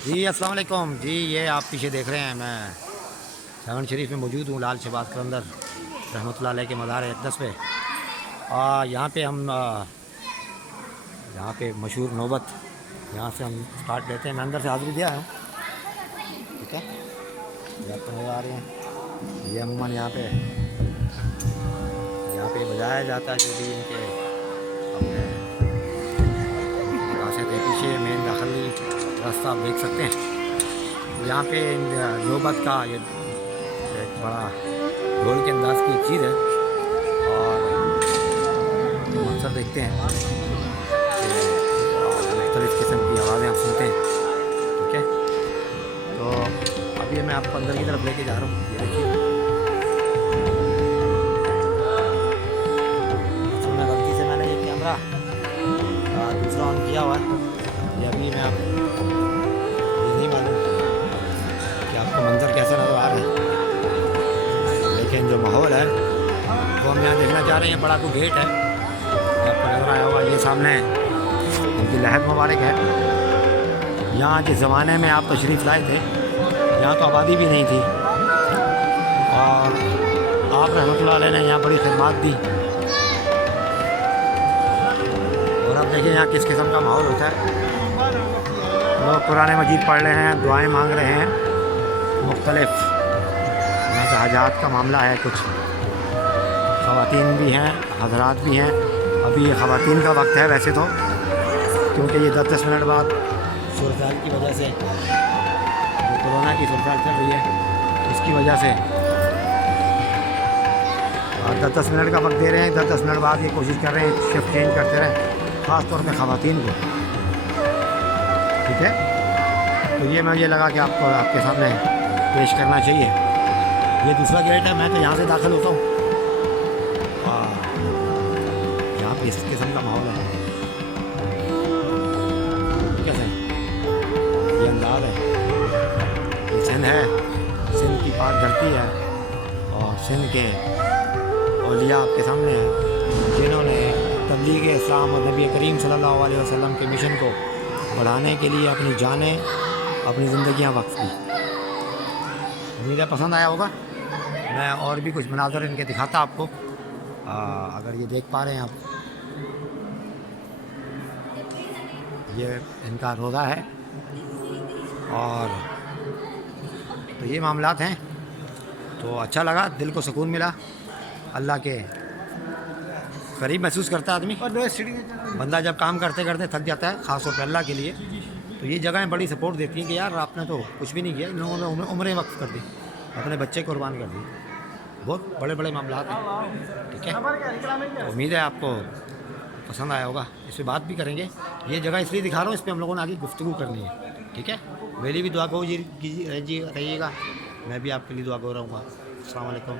जी अस्सलाम वालेकुम जी। ये आप पीछे देख रहे हैं, मैं सेवन शरीफ में मौजूद हूँ, लाल शहबाज कलंदर रहमतुल्लाह अलैह के मज़ार अक़दस पे। यहाँ पे हम यहाँ पे मशहूर नौबत यहाँ से हम स्टार्ट लेते हैं। मैं अंदर से हाज़िरी दिया हूँ, ठीक है। ये आपको नज़र आ रही हैं, ये अमूमन यहाँ पे बजाया जाता है जो भी इनके अपने खासियत है। पीछे मेन दाखिली रास्ता आप देख सकते हैं। यहाँ पे नौबत का ये एक बड़ा ढोल के अंदाज की एक चीज़ है। और हम अक्सर देखते हैं कि मुख्तलिफ़ किस्म की आवाज़ें आप सुनते हैं, ठीक है। तो अभी मैं आपको अंदर की तरफ लेके जा रहा हूँ। ये देखिए, असल में गलती से मैंने ये कैमरा दूसरा ऑन किया हुआ है। ये अभी मैं आपको ये नहीं मालूम कि आपको मंजर कैसे नज़र आ रहा है, लेकिन जो माहौल है वो हम यहाँ देखना चाह रहे हैं। बड़ा को गेट है, आपको नज़र आया होगा। ये सामने इनकी लहद मुबारक है। यहाँ जिस ज़माने में आप तशरीफ़ लाए थे, यहाँ तो आबादी भी नहीं थी, और आप रहमतुल्लाह अलैह ने यहाँ बड़ी खिदमत दी। और अब देखिए यहाँ किस किस्म का माहौल होता है। लोग कुरान मजीद पढ़ रहे हैं, दुआएं मांग रहे हैं। मुख्तलिफ़ यहाँ पे हाजात का मामला है। कुछ ख़वातीन भी हैं, हज़रात भी हैं। अभी ये ख़वातीन का वक्त है वैसे तो, क्योंकि ये 10-10 मिनट बाद सूरत की वजह से, जो कोरोना की सूरत चल रही है, इसकी वजह से 10-10 मिनट का वक्त दे रहे हैं। 10-10 मिनट बाद ये कोशिश कर रहे हैं शिफ्ट चेंज करते रहें, ख़ास तौर पे ख़वातीन को, ठीक है। तो ये मैं लगा कि आपको आपके सामने पेश करना चाहिए। ये दूसरा गेट है, मैं तो यहाँ से दाखिल होता हूँ। यहाँ पे इस किस्म का माहौल है, कैसे ये अंदाज है। ये सिंध है, सिंध की पाक धरती है, और सिंध के औलिया आपके सामने हैं, जिन्होंने तबलीग इस्लाम और नबी करीम सल्लल्लाहु अलैहि वसल्लम के मिशन को बढ़ाने के लिए अपनी जानें, अपनी ज़िंदगियाँ वक्फ की। उम्मीद है पसंद आया होगा। मैं और भी कुछ मनाज़र इनके दिखाता आपको। अगर ये देख पा रहे हैं आप, ये इनका रोज़ा है, और तो ये मामलात हैं। तो अच्छा लगा, दिल को सुकून मिला। अल्लाह के करीब महसूस करता है आदमी। बंदा जब काम करते करते थक जाता है, ख़ास तौर पर अल्लाह के लिए, तो ये जगहें बड़ी सपोर्ट देती हैं कि यार आपने तो कुछ भी नहीं किया, इन लोगों ने उम्रें वक्फ कर दी, अपने बच्चे कुर्बान कर दिए। बहुत बड़े बड़े मामलात हैं, ठीक है। तो उम्मीद है आपको पसंद आया होगा। इस पर बात भी करेंगे। ये जगह इसलिए दिखा रहा हूँ, इस पर हम लोगों ने आगे गुफ्तगू करनी है, ठीक है। मेरी भी दुआ को रहिएगा, मैं भी आपके लिए दुआ को रहूँगा। अस्सलाम वालेकुम।